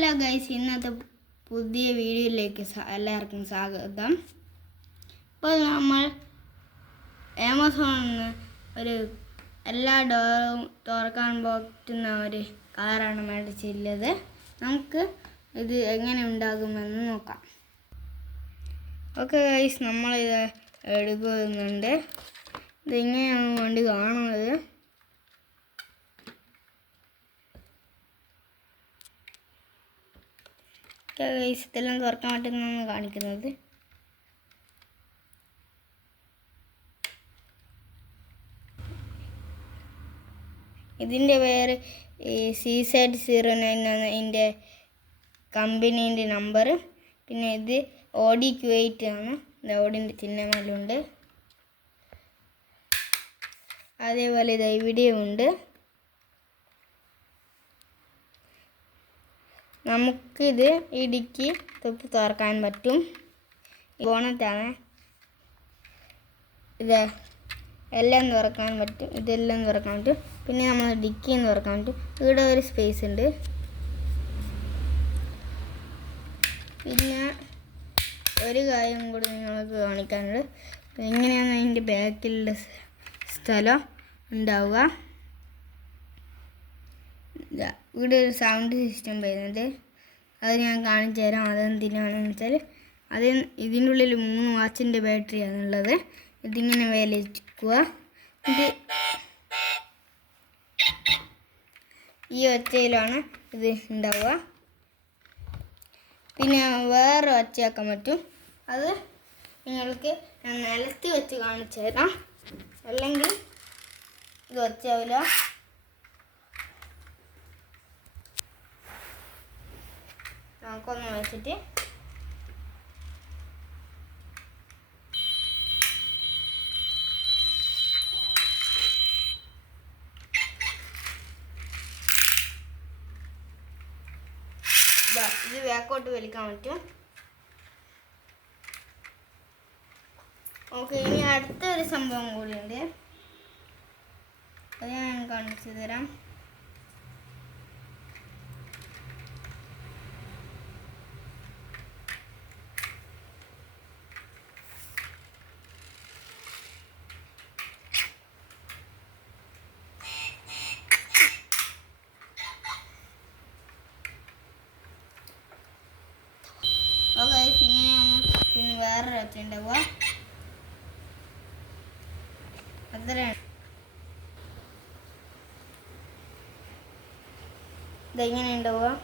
Hello guys, ഇന്നത്തെ പുതിയ വീഡിയോയിലേക്ക് എല്ലാവർക്കും സ്വാഗതം. ഇപ്പോൾ നമ്മൾ ആമസോണിൽ നിന്ന് ഒരു എല്ലാ ഡോറും തുറക്കാൻ പറ്റുന്ന ഒരു കാറാണ് മേടിച്ചിട്ടുള്ളത്. നമുക്ക് ഇത് എങ്ങനെ ഉണ്ടാകുമെന്ന് നോക്കാം. ഓക്കെ ഗൈസ്, നമ്മളിത് എടുക്കുന്നുണ്ട്. ഇതിങ്ങനെയാണ് വണ്ടി കാണുന്നത്. ഇതെല്ലാം തുറക്കാൻ പറ്റുന്നതാണ് കാണിക്കുന്നത്. ഇതിൻ്റെ പേര് C-Z09 ആണ് ഇതിൻ്റെ കമ്പനീൻ്റെ നമ്പർ. പിന്നെ ഇത് ഓഡി Q8 ആണ്. ഓടിൻ്റെ ചിഹ്നമെല്ലാം അതേപോലെ ഇത് ഇവിടെയും ഉണ്ട്. നമുക്കിത് ഇടുക്കി തുറക്കാൻ പറ്റും. ബോണറ്റാണ്. ഇത് എല്ലാം തുറക്കാൻ പറ്റും. ഇതെല്ലാം തുറക്കാൻ പറ്റും. പിന്നെ നമ്മൾ ഡിക്കിയും തുറക്കാൻ പറ്റും. ഇവിടെ ഒരു സ്പേസ് ഉണ്ട്. പിന്നെ ഒരു കാര്യം കൂടി നിങ്ങൾക്ക് കാണിക്കാനുണ്ട്. എങ്ങനെയാണ് അതിൻ്റെ ബാക്കിലുള്ള സ്ഥലം ഉണ്ടാവുക. ഇവിടെ ഒരു സൗണ്ട് സിസ്റ്റം വരുന്നത്, അത് ഞാൻ കാണിച്ചു തരാം. അതെന്തിനാണെന്ന് വെച്ചാൽ ഇതിൻ്റെ ഉള്ളിൽ 3 വാച്ചിൻ്റെ ബാറ്ററിയാണുള്ളത്. ഇതിങ്ങനെ വലിക്കുക. ഇത് ഈ ഒച്ചയിലാണ് ഇത് ഉണ്ടാവുക. പിന്നെ വേറെ ഒച്ചയാക്കാൻ പറ്റും. അത് നിങ്ങൾക്ക് ഞാൻ നിലത്ത് വെച്ച് കാണിച്ചു തരാം. അല്ലെങ്കിൽ ഇത് ഒച്ചയാവില്ല. നമുക്കൊന്ന് വെച്ചിട്ട് ഇത് ബാക്കോട്ട് വലിക്കാൻ പറ്റും. ഓക്കെ, ഇനി അടുത്തൊരു സംഭവം കൂടിയുണ്ട്. അത് ഞാൻ കാണിച്ചു തരാം. ഓക്കെ, ഇങ്ങനെയാണ്. പിന്നെ വേറൊരു ഒച്ച ഉണ്ടാവുക. അത്രയാണ്. ഇതെങ്ങനെ ഉണ്ടാവുക.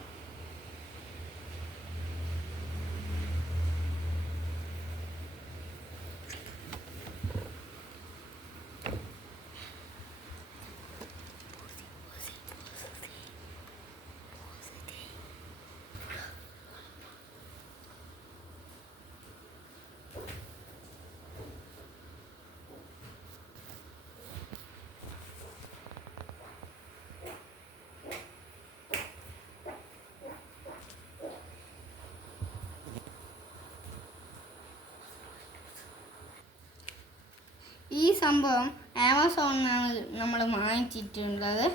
ഈ സംഭവം ആമസോണിനാണ് നമ്മൾ വാങ്ങിച്ചിട്ടുള്ളത്.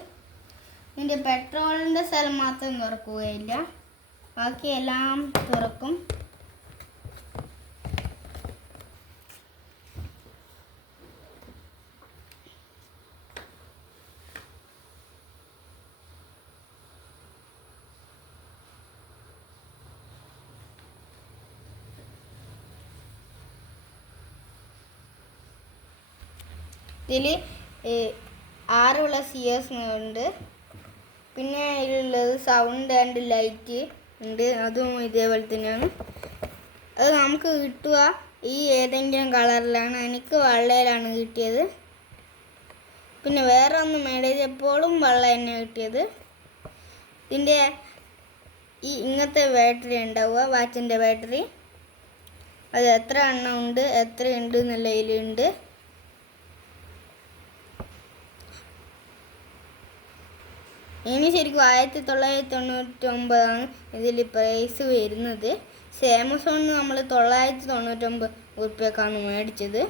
ഇതിൻ്റെ പെട്രോളിൻ്റെ സ്ഥലം മാത്രം തുറക്കുകയില്ല, ബാക്കി എല്ലാം തുറക്കും. ഇതിൽ 6 CS ഉണ്ട്. പിന്നെ ഇതിലുള്ളത് സൗണ്ട് ആൻഡ് ലൈറ്റ് ഉണ്ട്. അതും ഇതേപോലെ തന്നെയാണ്. അത് നമുക്ക് കിട്ടുക ഈ ഏതെങ്കിലും കളറിലാണ്. എനിക്ക് വെള്ളയിലാണ് കിട്ടിയത്. പിന്നെ വേറെ ഒന്ന് മേടിച്ചപ്പോഴും വെള്ള തന്നെ കിട്ടിയത്. ഇതിൻ്റെ ഇങ്ങനത്തെ ബാറ്ററി ഉണ്ടാവുക, വാച്ചിൻ്റെ ബാറ്ററി. അത് എത്ര എണ്ണം ഉണ്ട്, എത്രയുണ്ട് എന്നുള്ള ഇതിലുണ്ട്. ഇനി ശരിക്കും 1999 ഇതിൽ പ്രൈസ് വരുന്നത്. ആമസോണിൽ നമ്മൾ 999 ഉറുപ്പ്യക്കാണ് മേടിച്ചത്.